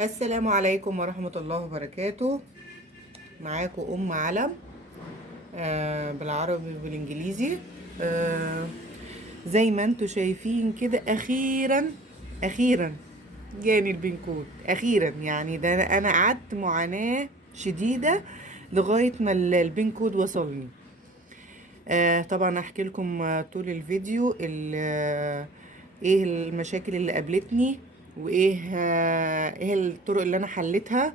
السلام عليكم ورحمة الله وبركاته. معاكم أم علم، بالعربي وبالإنجليزي. آه زي ما انتوا شايفين كده، أخيرا جاني البنكود أخيرا. يعني ده أنا قعدت معاناة شديدة لغاية ما البنكود وصلني. طبعا أحكي لكم طول الفيديو ايه المشاكل اللي قابلتني، وايه ايه الطرق اللي انا حلتها.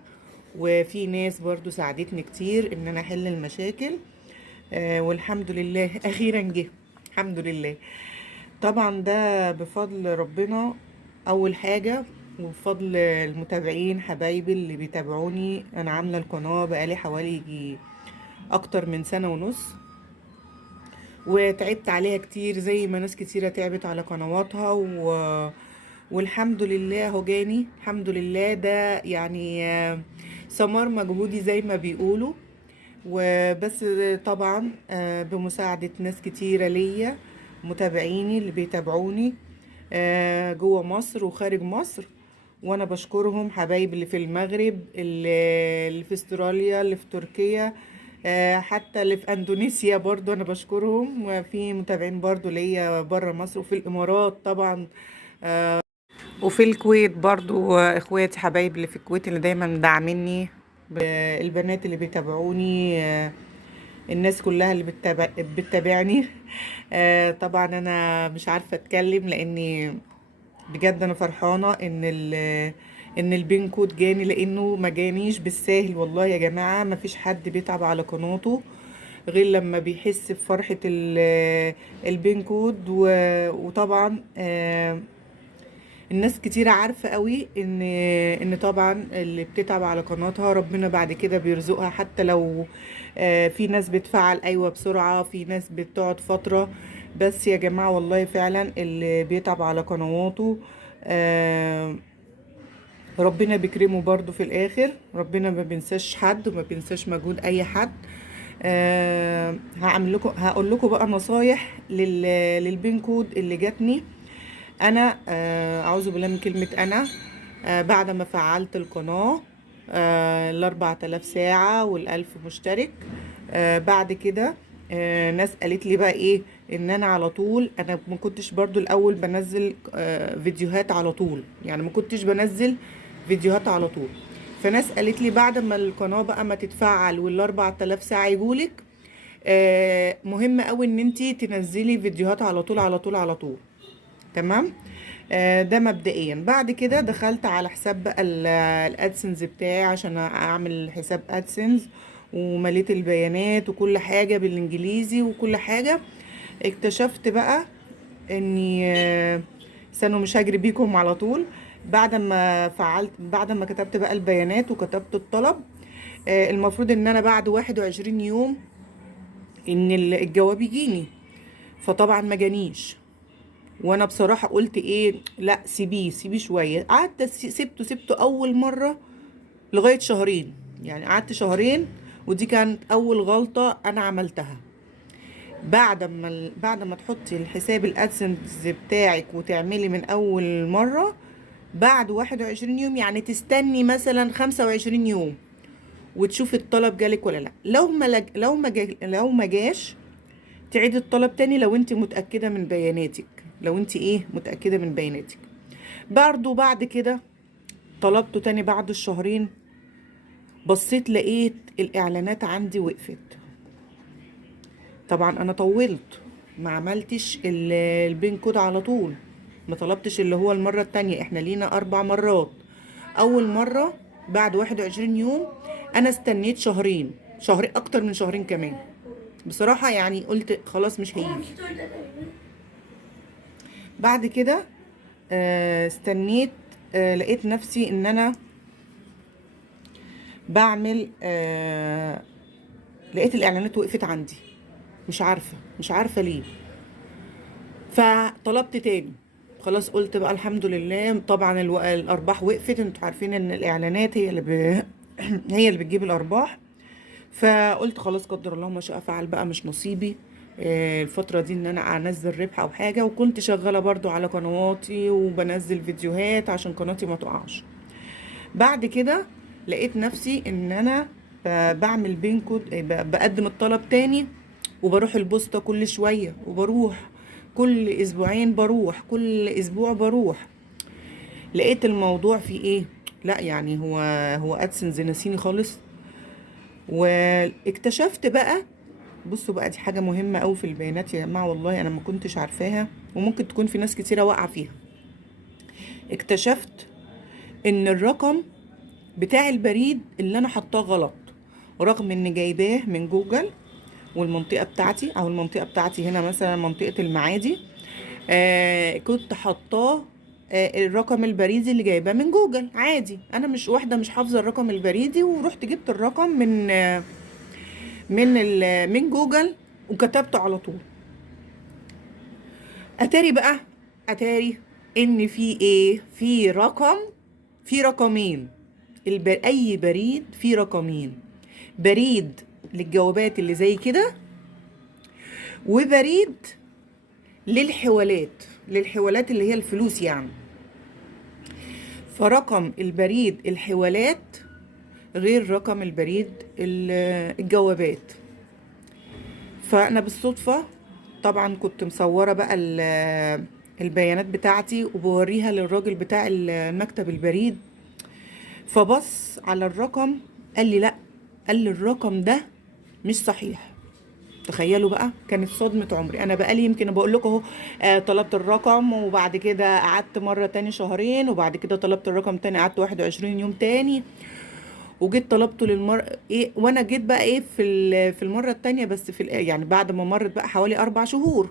وفي ناس برضو ساعدتني كتير ان انا احل المشاكل. والحمد لله اخيرا جه. الحمد لله. طبعا ده بفضل ربنا اول حاجة، وبفضل المتابعين حبايبي اللي بيتابعوني. انا عاملة القناة بقالي حوالي يجي اكتر من سنة ونص، وتعبت عليها كتير زي ما ناس كتيرة تعبت على قنواتها والحمد لله هو جاني. الحمد لله ده يعني ثمار مجهودي زي ما بيقولوا. وبس طبعا بمساعدة ناس كتيرة ليا، متابعيني اللي بيتابعوني جوه مصر وخارج مصر. وانا بشكرهم حبايب اللي في المغرب، اللي في استراليا، اللي في تركيا، حتى اللي في اندونيسيا برضو انا بشكرهم. وفي متابعين برضو ليا بره مصر وفي الامارات طبعا، وفي الكويت برضو. اخواتي حبايب اللي في الكويت اللي دايما مدعميني، البنات اللي بيتابعوني، الناس كلها اللي بتتابعني. طبعا انا مش عارفة اتكلم لاني بجد انا فرحانة ان البين كود جاني، لانه ما جانيش بالساهل. والله يا جماعة ما فيش حد بيتعب على قناته غير لما بيحس بفرحة البين كود. وطبعا الناس كتير عارفة قوي ان طبعا اللي بتتعب على قناتها ربنا بعد كده بيرزقها. حتى لو في ناس بتفعل ايوه بسرعة، في ناس بتقعد فترة. بس يا جماعة والله فعلا اللي بيتعب على قنواته آه، ربنا بيكرمه برضو في الاخر. ربنا ما بينساش حد وما بينساش مجهود اي حد. هقول لكم بقى نصايح للبين كود اللي جاتني. انا اعوذ بالله من كلمة انا. بعد ما فعلت القناة ال4000 ساعة والألف مشترك، بعد كده ناس قالت لي بقى ايه، ان انا على طول. انا ما كنتش برضو الاول بنزل فيديوهات على طول، يعني ما كنتش بنزل فيديوهات على طول. فناس قالت لي بعد ما القناة بقى ما تتفعل وال4000 ساعة يجولك، مهم قوي ان انتي تنزلي فيديوهات على طول على طول على طول. تمام. ده مبدئيا. بعد كده دخلت على حساب بقى الادسنس بتاعي عشان اعمل حساب ادسنس، ومليت البيانات وكل حاجة بالانجليزي وكل حاجة. اكتشفت بقى اني استنوا مش هجري بيكم على طول. بعد ما كتبت بقى البيانات وكتبت الطلب، المفروض ان انا بعد 21 يوم ان الجواب يجيني. فطبعا ما جانيش. وانا بصراحة قلت ايه، لا سيبيه شوية. قعدت سبته اول مرة لغاية شهرين. يعني قعدت شهرين، ودي كانت اول غلطة انا عملتها. بعد ما تحطي الحساب الادسنس بتاعك وتعملي من اول مرة، بعد 21 يوم يعني تستني مثلا 25 يوم وتشوفي الطلب جالك ولا لا. لو ما جاش تعيد الطلب تاني لو انت متأكدة من بياناتك. لو انت متأكدة من بياناتك. برضو بعد كده طلبته تاني بعد الشهرين، بصيت لقيت الاعلانات عندي وقفت. طبعا انا طولت، ما عملتش البين كود على طول. ما طلبتش اللي هو المرة التانية. احنا لينا 4 مرات. اول مرة بعد 21 يوم انا استنيت شهرين، اكتر من شهرين كمان. بصراحة يعني قلت خلاص مش هيجي. بعد كده استنيت، لقيت نفسي ان انا بعمل لقيت الاعلانات وقفت عندي. مش عارفه ليه. فطلبت تاني. خلاص قلت بقى الحمد لله. طبعا الارباح وقفت. انتوا عارفين ان الاعلانات هي هي اللي بتجيب الارباح. فقلت خلاص قدر الله ما شاء فعل، بقى مش نصيبي الفترة دي ان انا انزل ربح او حاجة. وكنت شغالة برضو على قنواتي وبنزل فيديوهات عشان قناتي ما تقعش. بعد كده لقيت نفسي ان انا بعمل بين كود، بقدم الطلب تاني، وبروح البوسطة كل شوية، وبروح كل اسبوعين، بروح كل اسبوع بروح. لقيت الموضوع فيه ايه، لا يعني هو ادسنس نسيني خالص. واكتشفت بقى، بصوا بقى، دي حاجة مهمة قوي في البيانات يا جماعة، والله انا ما كنتش عارفاها، وممكن تكون في ناس كتيرة واقعة فيها. اكتشفت ان الرقم بتاع البريد اللي انا حطاه غلط، رغم ان جايباه من جوجل، والمنطقة بتاعتي، او المنطقة بتاعتي هنا مثلا منطقة المعادي، كنت حطاه الرقم البريدي اللي جايباه من جوجل عادي. انا مش واحدة مش حافظة الرقم البريدي، ورحت جبت الرقم من جوجل وكتبته على طول. اتاري بقى، اتاري ان في ايه، في رقم، في رقمين. اي بريد فيه رقمين، بريد للجوابات اللي زي كده، وبريد للحوالات اللي هي الفلوس يعني. فرقم البريد الحوالات غير رقم البريد الجوابات. فانا بالصدفة طبعا كنت مصورة بقى البيانات بتاعتي، وبوريها للراجل بتاع المكتب البريد. فبص على الرقم، قال لي لا، قال لي الرقم ده مش صحيح. تخيلوا بقى، كانت صدمة عمري. انا بقالي يمكن بقول لكم اهو، طلبت الرقم، وبعد كده قعدت مرة تاني شهرين، وبعد كده طلبت الرقم تاني قعدت 21 يوم تاني، وجيت طلبته ايه، وانا جيت بقى ايه في المرة التانية، بس يعني بعد ما مرت بقى حوالي 4 شهور.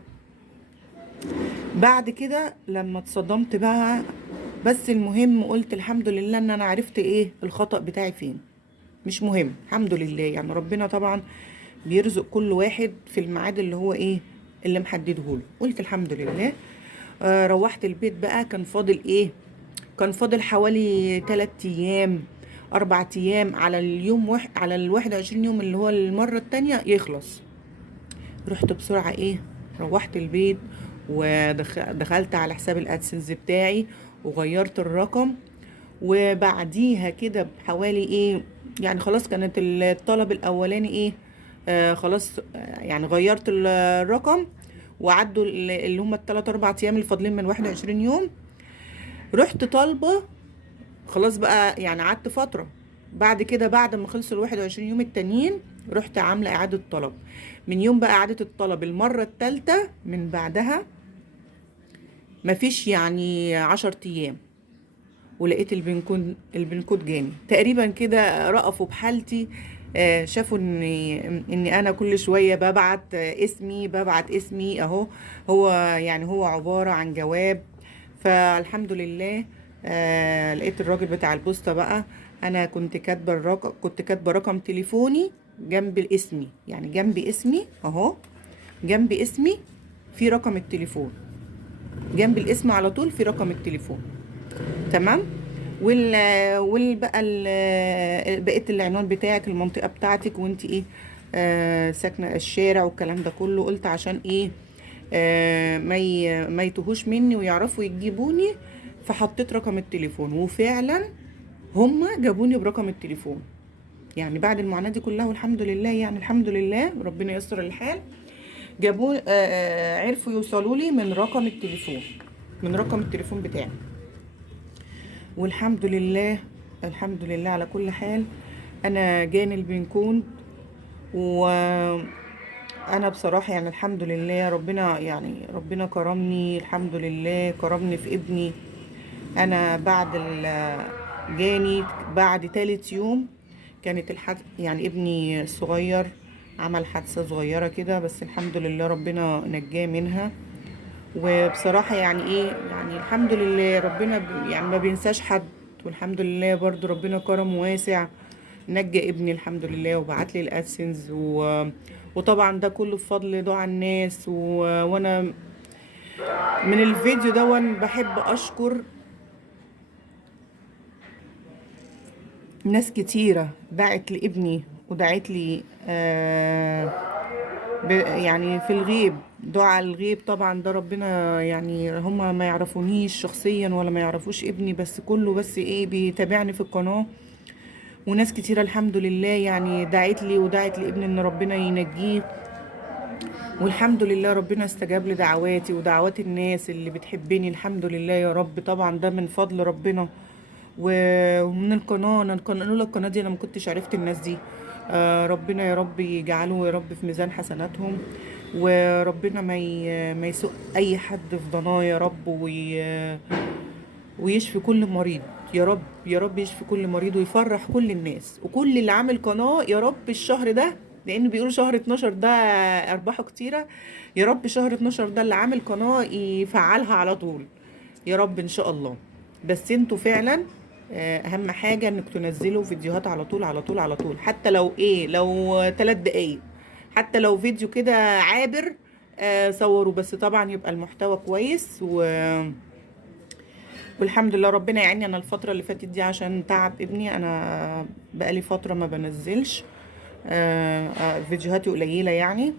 بعد كده لما اتصدمت بقى، بس المهم قلت الحمد لله ان انا عرفت ايه الخطأ بتاعي فين. مش مهم، الحمد لله، يعني ربنا طبعا بيرزق كل واحد في الميعاد اللي هو ايه، اللي محدده له. قلت الحمد لله. روحت البيت بقى، كان فاضل ايه، كان فاضل حوالي 3 ايام 4 ايام على على ال21 يوم اللي هو المرة التانية يخلص. رحت بسرعة ايه، روحت البيت، ودخلت على حساب الادسنس بتاعي، وغيرت الرقم. وبعديها كده بحوالي ايه، يعني خلاص كانت الطلب الاولاني ايه، خلاص، يعني غيرت الرقم، وعدوا اللي هم ال3 4 ايام الفاضلين من 21 يوم. رحت طالبة، خلاص بقى يعني قعدت فترة. بعد كده بعد ما خلصوا ال21 يوم التانيين، رحت عاملة إعادة طلب. من يوم بقى إعادة الطلب المرة التالتة من بعدها، مفيش يعني 10 أيام، ولقيت البنكود جاني تقريبا كده. رأفوا بحالتي، شافوا اني انا كل شويه ببعت اسمي اهو. هو يعني هو عباره عن جواب. فالحمد لله، لقيت الراجل بتاع البوسطه بقى. انا كنت كاتبه رقم تليفوني جنب اسمي، يعني جنب اسمي اهو، جنب اسمي في رقم التليفون، جنب الاسم على طول في رقم التليفون. تمام. بقى بقيه العنوان بتاعك، المنطقه بتاعتك، وانت ايه، ساكنه الشارع والكلام ده كله. قلت عشان ايه، ما يتوهوش مني ويعرفوا يجيبوني. فحطيت رقم التليفون، وفعلا هم جابوني برقم التليفون. يعني بعد المعاناة دي كلها، والحمد لله، يعني الحمد لله ربنا ييسر الحال، جابوني، عرفوا يوصلوا لي من رقم التليفون، من رقم التليفون بتاعي. والحمد لله، الحمد لله على كل حال. انا جاني البنكون، وانا بصراحة يعني الحمد لله، ربنا يعني ربنا كرمني، الحمد لله كرمني في ابني. انا جاني بعد 3 يوم. كانت يعني ابني الصغير عمل حادثة صغيرة كده، بس الحمد لله ربنا نجاه منها. وبصراحة يعني ايه، يعني الحمد لله ربنا يعني ما بينساش حد. والحمد لله برضو ربنا كرم واسع، نجى ابني الحمد لله، وبعت لي الادسنس وطبعا ده كله بفضل دعاء الناس. وانا من الفيديو ده وانا بحب اشكر ناس كتيرة دعت لابني، ودعت لي يعني في الغيب، دعاء الغيب طبعا ده ربنا، يعني هما ما يعرفونيش شخصيا ولا ما يعرفوش ابني، بس كله بس ايه بيتابعني في القناة. وناس كتيرة الحمد لله يعني دعت لي ودعت لابني ان ربنا ينجيه، والحمد لله ربنا استجاب لدعواتي ودعوات الناس اللي بتحبني. الحمد لله يا رب، طبعا ده من فضل ربنا ومن القناة. انا لولا القناة دي انا ما كنتش عرفت الناس دي. ربنا يا رب يجعله يا رب في ميزان حسناتهم، وربنا ما يسوء اي حد في ضناه يا رب، ويشفي كل مريض يا رب. يا رب يشفي كل مريض ويفرح كل الناس وكل اللي عامل قناة يا رب الشهر ده، لان بيقولوا شهر 12 ده ارباحه كتيرة. يا رب شهر 12 ده اللي عامل قناة يفعلها على طول يا رب ان شاء الله. بس انتوا فعلا اهم حاجة انك تنزلوا فيديوهات على طول على طول على طول، حتى لو ايه، لو 3 دقايق، حتى لو فيديو كده عابر صوروا، بس طبعا يبقى المحتوى كويس والحمد لله ربنا يعيني. انا الفتره اللي فاتت دي عشان تعب ابني، انا بقالي فتره ما بنزلش فيديوهاتي قليله يعني،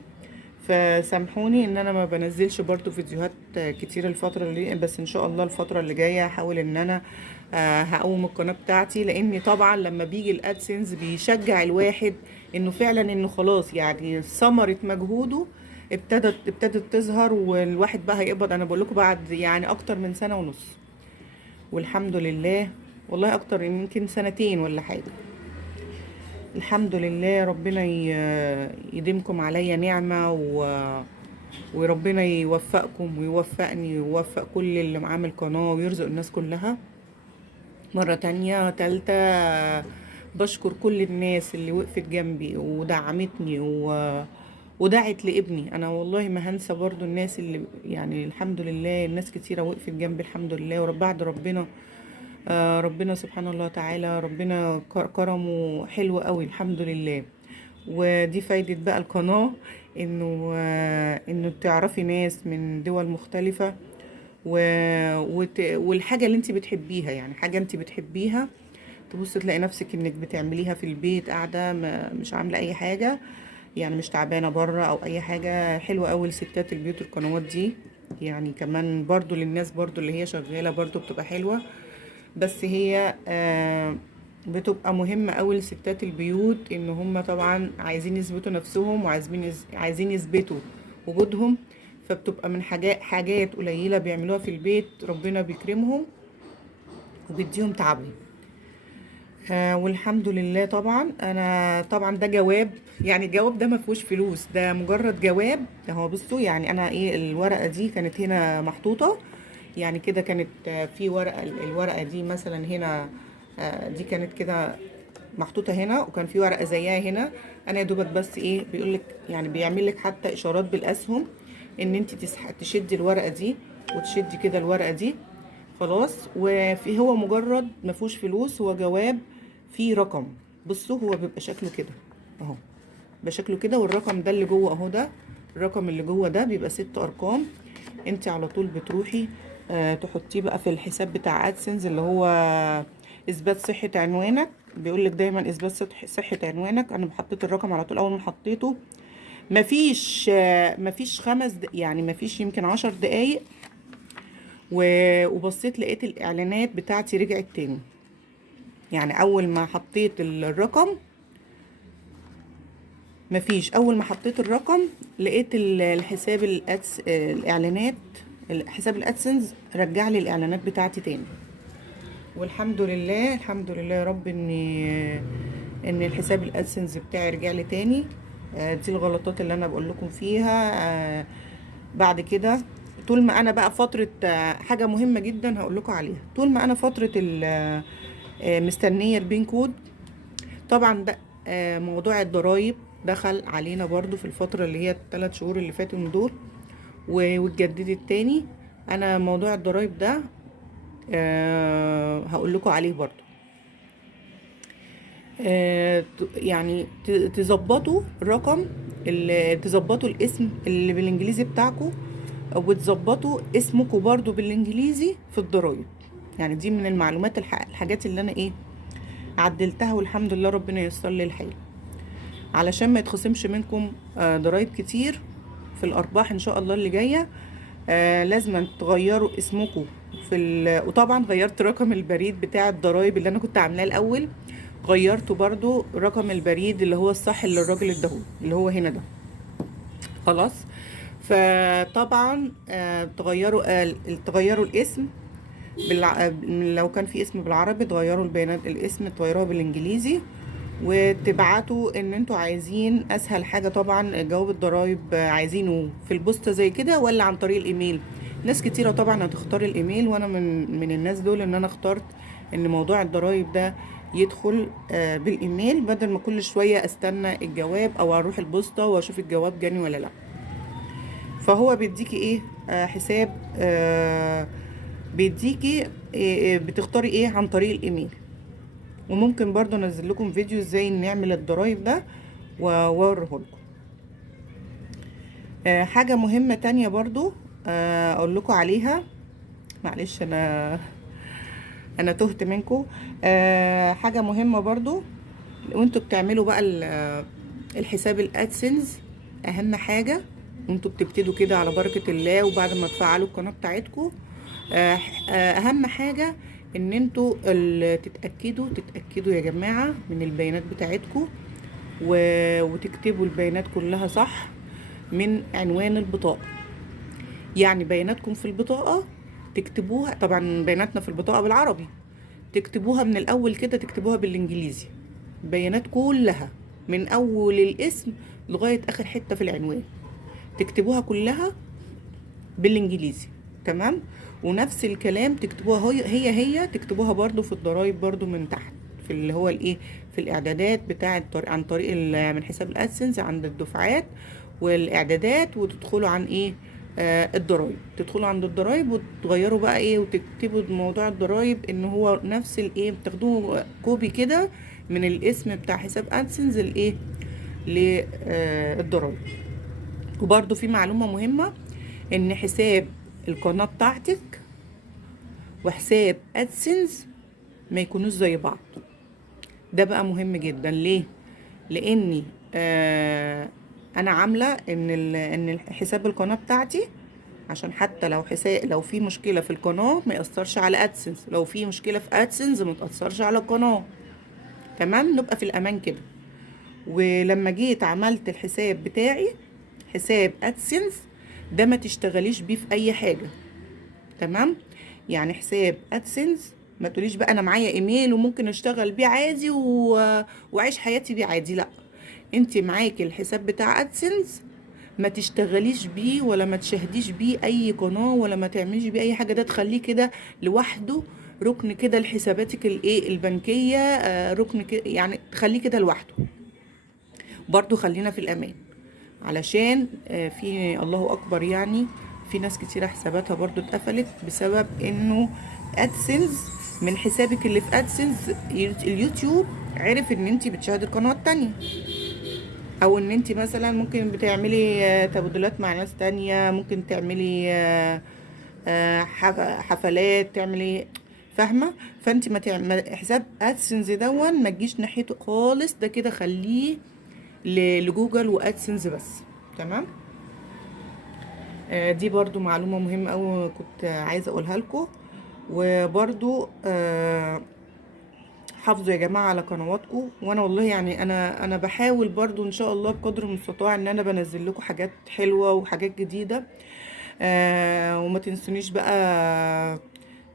فسامحوني ان انا ما بنزلش برضو فيديوهات كتير الفتره اللي، بس ان شاء الله الفتره اللي جايه هحاول ان انا هقوم القناه بتاعتي، لاني طبعا لما بيجي الادسنس بيشجع الواحد انه فعلا انه خلاص يعني ثمره مجهوده ابتدت تظهر، والواحد بقى هيقبض. انا بقول لكم بعد يعني اكتر من سنه ونص، والحمد لله، والله اكتر يمكن سنتين ولا حاجة. الحمد لله ربنا يديمكم عليا نعمة وربنا يوفقكم ويوفقني ويوفق كل اللي عامل قناة ويرزق الناس كلها. مرة تانية تالتة بشكر كل الناس اللي وقفت جنبي ودعمتني ودعت لابني. انا والله ما هنسى برضو الناس اللي يعني الحمد لله الناس كتيرة وقفت جنبي الحمد لله. بعد ربنا ربنا سبحانه الله تعالى ربنا كرمه حلو قوي الحمد لله. ودي فايدة بقى القناة، انه تعرفي ناس من دول مختلفة والحاجة اللي انت بتحبيها، يعني حاجة انت بتحبيها تبص تلاقي نفسك انك بتعمليها في البيت قاعدة مش عاملة اي حاجة، يعني مش تعبانة بره او اي حاجة. حلوة قوي لستات البيوت القنوات دي، يعني كمان برضو للناس برضو اللي هي شغالة برضو بتبقى حلوة. بس هي بتبقى مهمة قوي لستات البيوت، ان هم طبعا عايزين يثبتوا نفسهم وعايزين يثبتوا وجودهم، فبتبقى من حاجات قليلة بيعملوها في البيت ربنا بيكرمهم وبيديهم تعبهم. والحمد لله. طبعا انا طبعا ده جواب، يعني الجواب ده ما فيهوش فلوس، ده مجرد جواب. هو بصوا يعني انا ايه، الورقه دي كانت هنا محطوطه يعني كده، كانت في ورقه، الورقه دي مثلا هنا دي كانت كده محطوطه هنا، وكان في ورقه زيها هنا. انا يا دوبك بس ايه بيقول لك يعني بيعمل لك حتى اشارات بالاسهم ان انت تشدي الورقه دي وتشدي كده الورقه دي خلاص. وفي هو مجرد ما فيهوش فلوس، هو جواب فيه رقم. بصوا هو بيبقى شكله كده اهو، بيبقى شكله كده، والرقم ده اللي جوه اهو، ده الرقم اللي جوه ده بيبقى 6 ارقام. انت على طول بتروحي تحطيه بقى في الحساب بتاع ادسنس اللي هو اثبات صحة عنوانك. بيقول لك دايما اثبات صحة عنوانك. انا حطيت الرقم على طول اول ما حطيته، مفيش يعني مفيش يمكن 10 دقايق وبصيت لقيت الاعلانات بتاعتي رجعت تاني. يعني اول ما حطيت الرقم، مفيش، اول ما حطيت الرقم لقيت الحساب الاعلانات، حساب الادسنس رجع لي الاعلانات بتاعتي تاني. والحمد لله الحمد لله يا رب ان الحساب الادسنس بتاعي رجع لي تاني. دي الغلطات اللي انا بقول لكم فيها. بعد كده طول ما انا بقى فترة حاجة مهمة جدا هقول لكم عليها، طول ما انا فترة مستنية البين كود. طبعا ده موضوع الضرايب دخل علينا برضو في الفترة اللي هي ال3 شهور اللي فاتوا من دول واتجددت تاني. انا موضوع الضرايب ده هقول لكم عليه برضو. يعني تظبطوا الرقم، تظبطوا الاسم اللي بالانجليزي بتاعكم، وتظبطوا اسمكم برضو بالانجليزي في الضرايب. يعني دي من المعلومات الحاجات اللي انا ايه عدلتها، والحمد لله ربنا ييسر لي الحال علشان ما يتخصمش منكم ضرايب كتير في الارباح ان شاء الله اللي جايه. لازم تغيروا اسمكم وطبعا غيرت رقم البريد بتاع الضرايب اللي انا كنت عاملاه الاول، غيرته برضو رقم البريد اللي هو الصح اللي الراجل اداهولي اللي هو هنا ده. خلاص. فطبعا تغيروا الاسم لو كان في اسم بالعربي تغيروا البيانات، الاسم تغيروها بالانجليزي، وتبعتوا ان انتوا عايزين اسهل حاجه طبعا جواب الضرايب عايزينه في البوسطه زي كده ولا عن طريق الايميل. ناس كتيره طبعا هتختار الايميل، وانا من الناس دول ان انا اخترت ان موضوع الضرايب ده يدخل بالايميل، بدل ما كل شويه استنى الجواب او اروح البوسطه واشوف الجواب جاني ولا لا. فهو بيديكي ايه حساب بيديكي بتختاري ايه عن طريق الايميل. وممكن برضو انزل لكم فيديو ازاي نعمل الضرايب ده واوريه لكم. حاجة مهمة تانية برضو اقول لكم عليها، معلش انا تهت منكم. حاجة مهمة برضو وانتوا بتعملوا بقى الحساب الادسنس، اهم حاجة وانتوا بتبتدوا كده على بركة الله وبعد ما تفعلوا القناة بتاعتكم، اهم حاجة ان انتوا تتأكدوا يا جماعة من البيانات بتاعتكم، وتكتبوا البيانات كلها صح من عنوان البطاقة. يعني بياناتكم في البطاقة تكتبوها، طبعا بياناتنا في البطاقة بالعربي، تكتبوها من الاول كده تكتبوها بالانجليزي، بيانات كلها من اول الاسم لغاية اخر حتة في العنوان تكتبوها كلها بالانجليزي. تمام. ونفس الكلام تكتبوها هي تكتبوها برضو في الضرايب برضو من تحت في اللي هو الايه في الاعدادات بتاعه عن طريق من حساب الادسنس عند الدفعات والاعدادات، وتدخلوا عن ايه الضرايب، تدخلوا عند الضرايب وتغيروا بقى ايه وتكتبوا موضوع الضرايب ان هو نفس الايه، بتاخدوه كوبي كده من الاسم بتاع حساب ادسنس الايه للضرايب. وبرضو في معلومة مهمة ان حساب القناة بتاعتك وحساب ادسنس ما يكونوش زي بعض. ده بقى مهم جدا. ليه؟ لاني انا عاملة ان حساب القناة بتاعتي عشان حتى لو في مشكلة في القناة ما يأثرش على ادسنس، لو في مشكلة في ادسنس ما تأثرش على القناة. تمام، نبقى في الامان كده. ولما جيت عملت الحساب بتاعي حساب ادسنس ده ما تشتغليش بيه في اي حاجة. تمام. يعني حساب ادسنس ما تقوليش بقى انا معايا ايميل وممكن اشتغل بيه عادي واعيش حياتي بيه عادي، لا، انت معاكي الحساب بتاع ادسنس ما تشتغليش بيه ولا ما تشاهديش بيه اي قناة ولا ما تعمليش بيه اي حاجة. ده تخليه كده لوحده، ركن كده لحساباتك الايه البنكية، ركن كده يعني تخليه كده لوحده. برضو خلينا في الامان علشان في الله اكبر، يعني في ناس كتيرة حساباتها برضو اتقفلت بسبب انه ادسنس من حسابك اللي في ادسنس اليوتيوب عرف ان انت بتشاهدي القنوات التانية، او ان انت مثلا ممكن بتعملي تبادلات مع ناس تانية، ممكن تعملي حفلات، تعملي فاهمه. فانت حساب ادسنس دون ما تجيش ناحيته خالص، ده كده خليه لجوجل وادسنس بس. تمام. دي برضو معلومة مهمة أوي كنت عايزة أقولها لكم. وبرضو حافظوا يا جماعة على قنواتكم، وأنا والله يعني أنا بحاول برضو إن شاء الله بقدر المستطاع إن أنا بنزل لكم حاجات حلوة وحاجات جديدة. وما تنسونيش بقى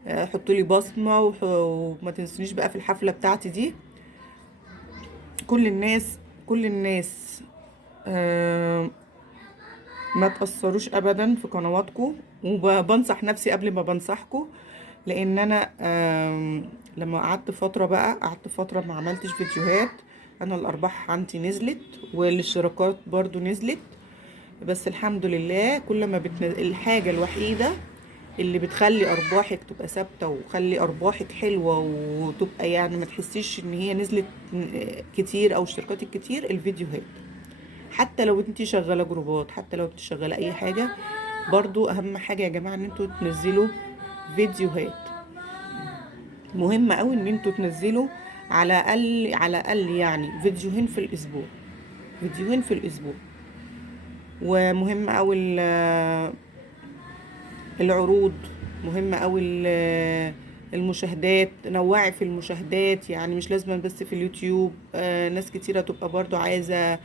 حطوا لي بصمة وما تنسونيش بقى في الحفلة بتاعتي دي. كل الناس ما تأثروش ابدا في قنواتكم، وبنصح نفسي قبل ما بنصحكم، لان انا لما قعدت فترة ما عملتش فيديوهات، انا الارباح عندي نزلت والاشتراكات برضو نزلت. بس الحمد لله كل ما الحاجة الوحيدة اللي بتخلي ارباحك تبقى ثابتة وخلي ارباحك حلوة وتبقى يعني ما تحسيش ان هي نزلت كتير او اشتراكاتك كتير، الفيديوهات. حتى لو انت شغاله جروبات، حتى لو انت شغاله اي حاجه، برضو اهم حاجه يا جماعه ان انتوا تنزلوا فيديوهات. مهم قوي ان انتوا تنزلوا على الاقل يعني فيديوهين في الاسبوع، فيديوهين في الاسبوع. ومهم اوي العروض، مهم اوي المشاهدات. نوعي في المشاهدات، يعني مش لازم بس في اليوتيوب. ناس كتيرة تبقى برضو عايزة.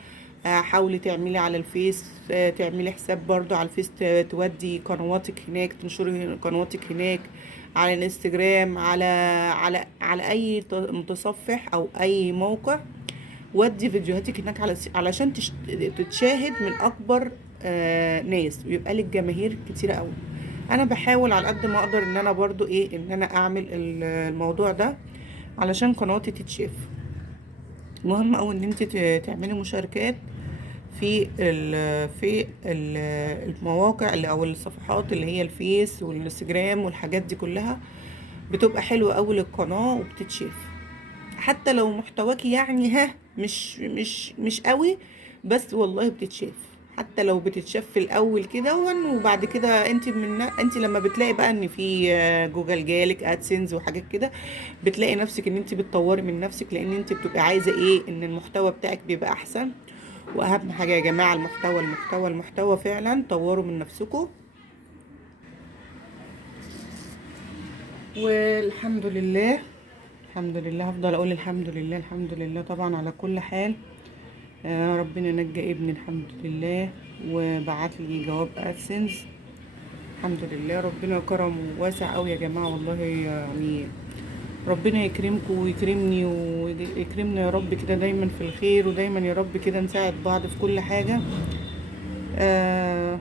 حاولي تعملي على الفيس، تعملي حساب برضو على الفيس، تودي قنواتك هناك، تنشري قنواتك هناك على الانستجرام، على اي متصفح او اي موقع. ودي فيديوهاتك هناك علشان تتشاهد من اكبر ناس، ويبقى لك جماهير كتيرة قوي. انا بحاول على قد ما اقدر ان انا برضو ان انا اعمل الموضوع ده علشان قناتي تتشاف. مهم اوي ان انت تعملي مشاركات في المواقع او الصفحات اللي هي الفيس والانستجرام والحاجات دي كلها. بتبقى حلوة اوي للقناة وبتتشاف. حتى لو محتواكي يعني مش قوي، بس والله بتتشاف. حتى لو بتتشاف في الاول كده، وبعد كده انت لما بتلاقي بقى ان في جوجل جالك ادسنس وحاجات كده، بتلاقي نفسك ان انت بتطوري من نفسك، لان انت بتبقي عايزه ان المحتوى بتاعك بيبقى احسن. واهم حاجه يا جماعه المحتوى فعلا. طوروا من نفسكم. والحمد لله، الحمد لله. هفضل اقول الحمد لله الحمد لله طبعا على كل حال. ربنا نجى ابني الحمد لله، وبعت لي جواب ادسنس. الحمد لله، ربنا كرم وواسع قوي يا جماعه والله يعني. ربنا يكرمكم ويكرمني ويكرمنا يا رب كده دايما في الخير، ودايما يا رب كده نساعد بعض في كل حاجه. آه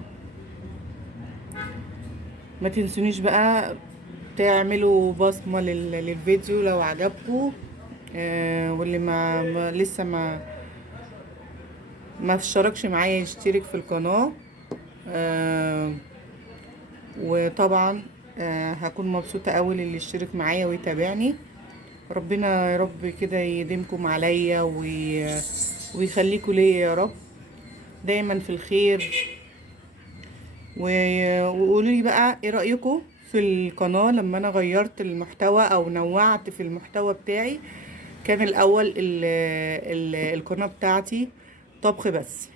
ما تنسونيش بقى تعملوا بصمه للفيديو لو عجبكم. واللي لسه ما اشتركش معايا يشترك في القناة. آه وطبعا هكون مبسوطة قوي اللي يشترك معايا ويتابعني. ربنا يا رب كده يديمكم عليا ويخليكوا ليا يا رب دايما في الخير. وقولوا لي بقى ايه رأيكم في القناة لما انا غيرت المحتوى او نوعت في المحتوى بتاعي. كان الاول القناة بتاعتي طبخ بس،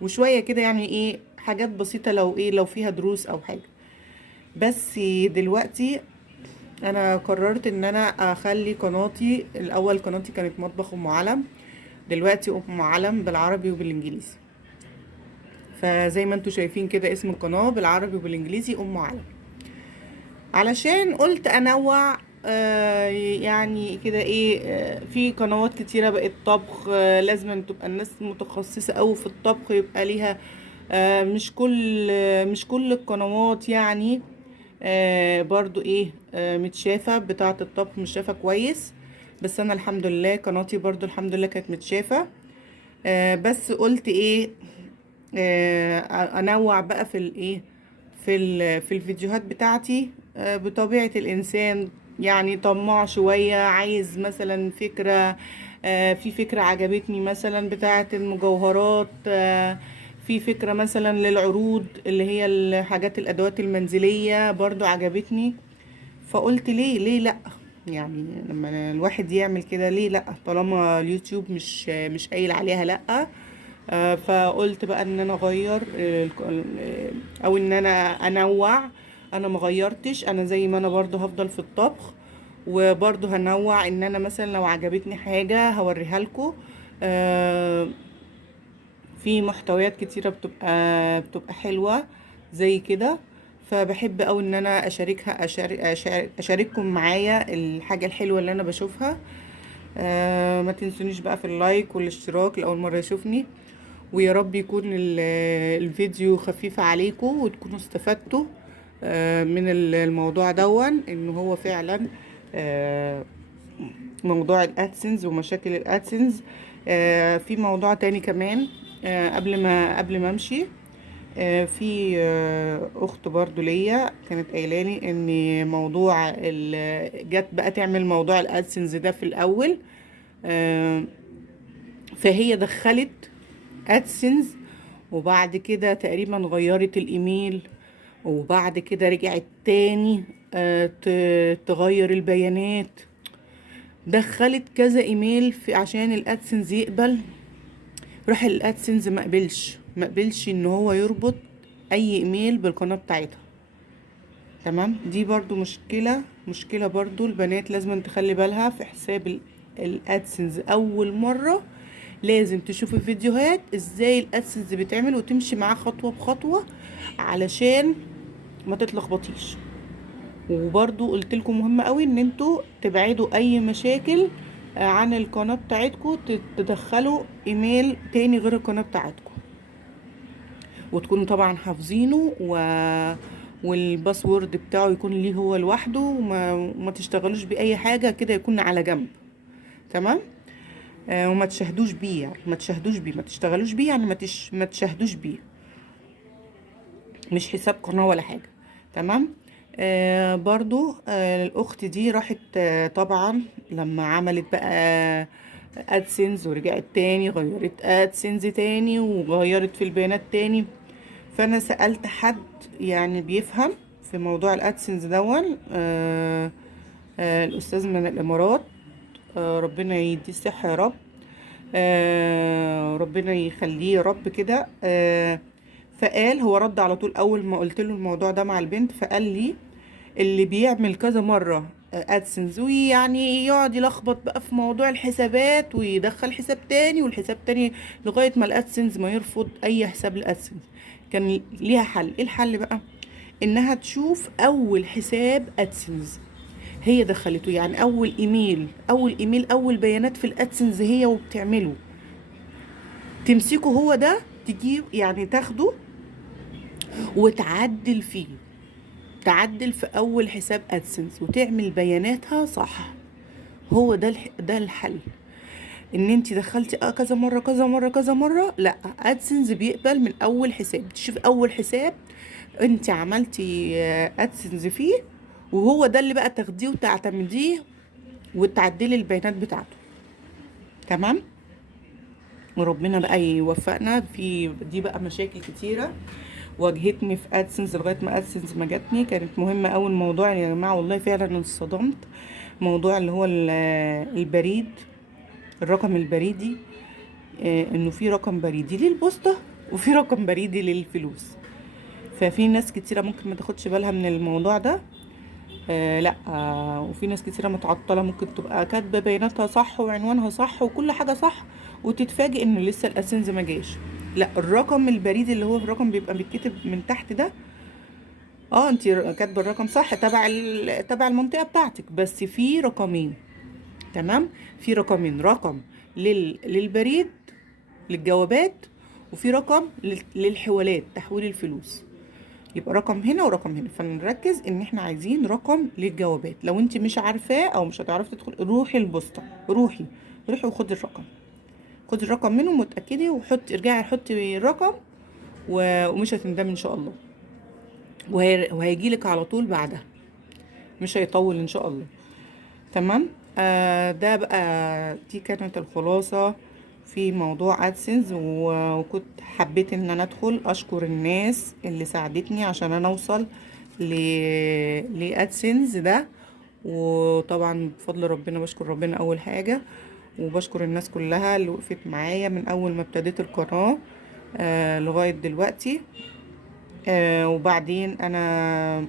وشوية كده يعني حاجات بسيطة، لو فيها دروس او حاجة. بس دلوقتي انا قررت ان انا اخلي قناتي الاول. قناتي كانت مطبخ ام علم، دلوقتي ام علم بالعربي وبالانجليزي. فزي ما انتوا شايفين كده اسم القناة بالعربي وبالانجليزي ام علم، علشان قلت انوع. يعني كده في قنوات كتيرة بقت طبخ. لازم تبقى الناس متخصصة اوي في الطبخ، يبقى ليها. مش كل القنوات يعني برضو متشافة بتاعة الطبخ، مش شافة كويس. بس انا الحمد لله قناتي برضو الحمد لله كانت متشافة. بس قلت انوع بقى في الفيديوهات بتاعتي. بطبيعة الانسان يعني طماع شوية، عايز مثلا فكرة. في فكرة عجبتني مثلا بتاعة المجوهرات. في فكرة مثلا للعروض اللي هي الحاجات الادوات المنزلية برضو عجبتني. فقلت ليه لا؟ يعني لما الواحد يعمل كده ليه لا، طالما اليوتيوب مش قايل عليها لا. فقلت بقى ان انا اغير او ان انا انوع. انا ما غيرتش، انا زي ما انا برضو هفضل في الطبخ. وبرضو هنوع ان انا مثلا لو عجبتني حاجة هوريها لكم. في محتويات كتيرة بتبقى حلوة زي كده. فبحب اوي ان انا اشارككم معايا الحاجة الحلوة اللي انا بشوفها. ما تنسونيش بقى في اللايك والاشتراك لأول مرة يشوفني. ويا رب يكون الفيديو خفيف عليكم وتكونوا استفدتوا من الموضوع دون ان هو فعلا آه، موضوع الادسنس ومشاكل الادسنس. في موضوع تاني كمان. قبل ما امشي. في اخت برضو ليا كانت قايلالي ان جت بقى تعمل موضوع الادسنس ده في الاول. فهي دخلت ادسنس، وبعد كده تقريبا غيرت الايميل، وبعد كده رجعت تاني تغير البيانات. دخلت كذا ايميل عشان الادسنس يقبل. راح الادسنس ما قبلش. ما قبلش ان هو يربط اي ايميل بالقناة بتاعتها. تمام، دي برضو مشكلة برضو البنات لازم تخلي بالها في حساب الادسنس. اول مرة لازم تشوفي فيديوهات ازاي الادسنس بيتعمل وتمشي معاه خطوة بخطوة علشان ما تتلخبطيش. وبرضو قلت لكم مهم قوي ان انتوا تبعدوا اي مشاكل عن القناة بتاعتكم، تدخلوا ايميل تاني غير القناة بتاعتكم، وتكونوا طبعا حافظينه والباسورد بتاعه يكون ليه هو لوحده، وما تشتغلوش بأي حاجة كده، يكون على جنب. تمام. وما تشاهدوش بيه، يعني ما تشاهدوش بيه، ما تشتغلوش بيه، يعني ما تشاهدوش بيه، مش حساب قناة ولا حاجة. تمام. برضو الأخت دي راحت طبعا لما عملت بقى ادسنس ورجعت تاني غيرت ادسنس تاني وغيرت في البيانات تاني. فانا سألت حد يعني بيفهم في موضوع الادسنس دون، الاستاذ من الامارات، ربنا يديه الصحة يا رب، ربنا يخليه يا رب كده. فقال هو رد على طول اول ما قلت له الموضوع ده مع البنت، فقال لي اللي بيعمل كذا مرة ادسنس ويعني يقعد يلخبط بقى في موضوع الحسابات ويدخل حساب تاني والحساب تاني لغاية ما الادسنس ما يرفض اي حساب الادسنس، كان ليها حل. ايه الحل بقى؟ انها تشوف اول حساب ادسنس هي دخلته، يعني اول ايميل اول بيانات في الادسنس هي وبتعمله، تمسكه هو ده، تجيب يعني تاخده وتعدل فيه، تعدل في اول حساب ادسنس وتعمل بياناتها صح. هو ده ده الحل. ان انت دخلتي كذا مره كذا مره كذا مره، لا، ادسنس بيقبل من اول حساب. تشوف اول حساب انت عملتي ادسنس فيه، وهو ده اللي بقى تاخديه وتعتمديه وتعدلي البيانات بتاعته. تمام. وربنا بقى يوفقنا في دي. بقى مشاكل كتيره واجهتني في ادسنس لغايه ما ادسنس ما جاتني، كانت مهمه اول موضوع يا جماعه، والله فعلا انصدمت. موضوع اللي هو البريد، الرقم البريدي، انه في رقم بريدي للبوسطه وفي رقم بريدي للفلوس. ففي ناس كتيره ممكن ما تاخدش بالها من الموضوع ده. لا، وفي ناس كتيره متعطله، ممكن تبقى كاتبه بياناتها صح وعنوانها صح وكل حاجه صح، وتتفاجئ انه لسه الاسنز ما جاش. لا، الرقم البريدي اللي هو الرقم بيبقى بيتكتب من تحت ده، انت كاتبه الرقم صح تبع تبع المنطقه بتاعتك، بس في رقمين. تمام. في رقمين، رقم للبريد للجوابات، وفي رقم للحوالات تحويل الفلوس. يبقى رقم هنا ورقم هنا، فنركز ان احنا عايزين رقم للجوابات. لو انت مش عارفاه او مش هتعرفي تدخل، روحي البوسطه، روحي وخدي الرقم، خدي الرقم منهم وتاكدي وحطي، ارجعي حطي الرقم ومش هتندمي ان شاء الله، وهيجيلك على طول بعدها، مش هيطول ان شاء الله. تمام. ده بقى دي كانت الخلاصة في موضوع ادسنس، وكنت حبيت ان انا ادخل اشكر الناس اللي ساعدتني عشان انا اوصل ل لادسنس ده. وطبعا بفضل ربنا بشكر ربنا اول حاجة، وبشكر الناس كلها اللي وقفت معايا من اول ما ابتديت القناة لغاية دلوقتي. وبعدين انا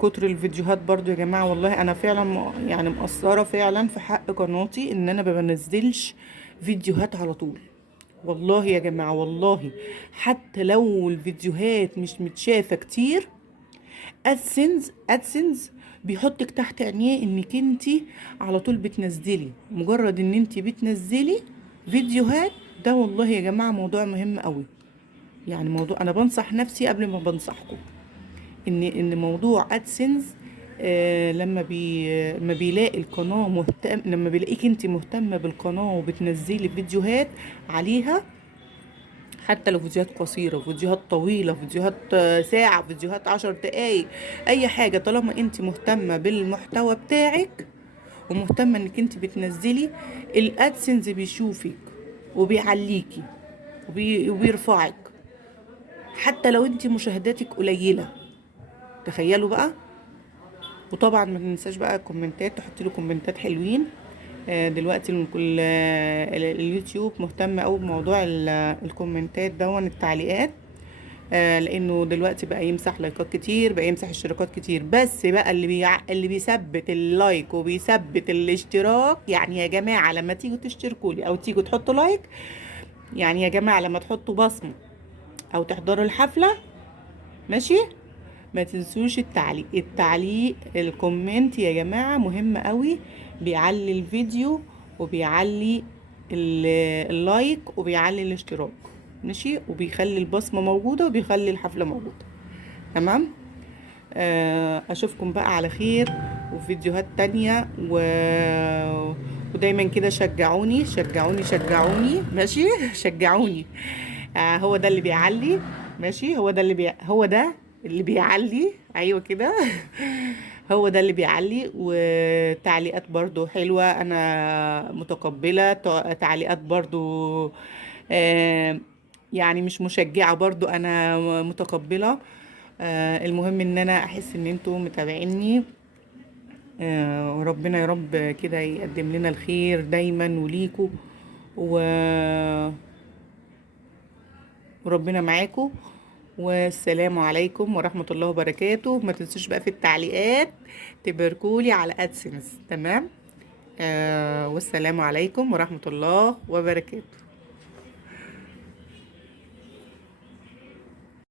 كتر الفيديوهات برضو يا جماعة، والله انا فعلا يعني مقصرة فعلا في حق قناتي ان انا ما بنزلش فيديوهات على طول. والله يا جماعة، والله حتى لو الفيديوهات مش متشافة كتير، ادسنس بيحطك تحت عينيه انك انتي على طول بتنزلي. مجرد ان انتي بتنزلي فيديوهات، ده والله يا جماعة موضوع مهم قوي. يعني موضوع انا بنصح نفسي قبل ما بنصحكم، ان موضوع ادسنس لما بيلاقي القناه مهتم، لما بيلاقيك انت مهتمه بالقناه وبتنزلي فيديوهات عليها، حتى لو فيديوهات قصيره، فيديوهات طويله، فيديوهات ساعه، فيديوهات 10 دقايق، اي حاجه، طالما انت مهتمه بالمحتوى بتاعك ومهتمه انك انت بتنزلي، الادسنس بيشوفك وبيعليكي وبيرفعك حتى لو انت مشاهداتك قليله. تخيلوا بقى. وطبعا ما ننساش بقى كومنتات، تحطي له كومنتات حلوين دلوقتي اليوتيوب مهتم قوي بموضوع الكومنتات التعليقات. لانه دلوقتي بقى يمسح لايكات كتير، بقى يمسح اشتراكات كتير، بس بقى اللي بيثبت اللايك وبيثبت الاشتراك. يعني يا جماعة لما تيجوا تشتركوا لي او تيجوا تحطوا لايك، يعني يا جماعة لما تحطوا بصمة او تحضروا الحفلة، ماشي، ما تنسوش التعليق الكومنت يا جماعة مهم قوي، بيعلي الفيديو وبيعلي اللايك وبيعلي الاشتراك، ماشي، وبيخلي البصمة موجودة وبيخلي الحفلة موجودة. تمام. اشوفكم بقى على خير وفي فيديوهات تانية ودايما كده شجعوني شجعوني شجعوني، ماشي. شجعوني. هو ده اللي بيعلي، ماشي، هو ده اللي بيعلي، ايوه كده. هو ده اللي بيعلي. وتعليقات برضو حلوة انا متقبلة، تعليقات برضو آه يعني مش مشجعة برضو انا متقبلة. المهم ان انا احس ان انتوا متابعيني. وربنا يا رب كده يقدم لنا الخير دايما وليكوا وربنا معاكم. والسلام عليكم ورحمة الله وبركاته. ما تنسوش بقى في التعليقات تباركولي على ادسنس. تمام. والسلام عليكم ورحمة الله وبركاته.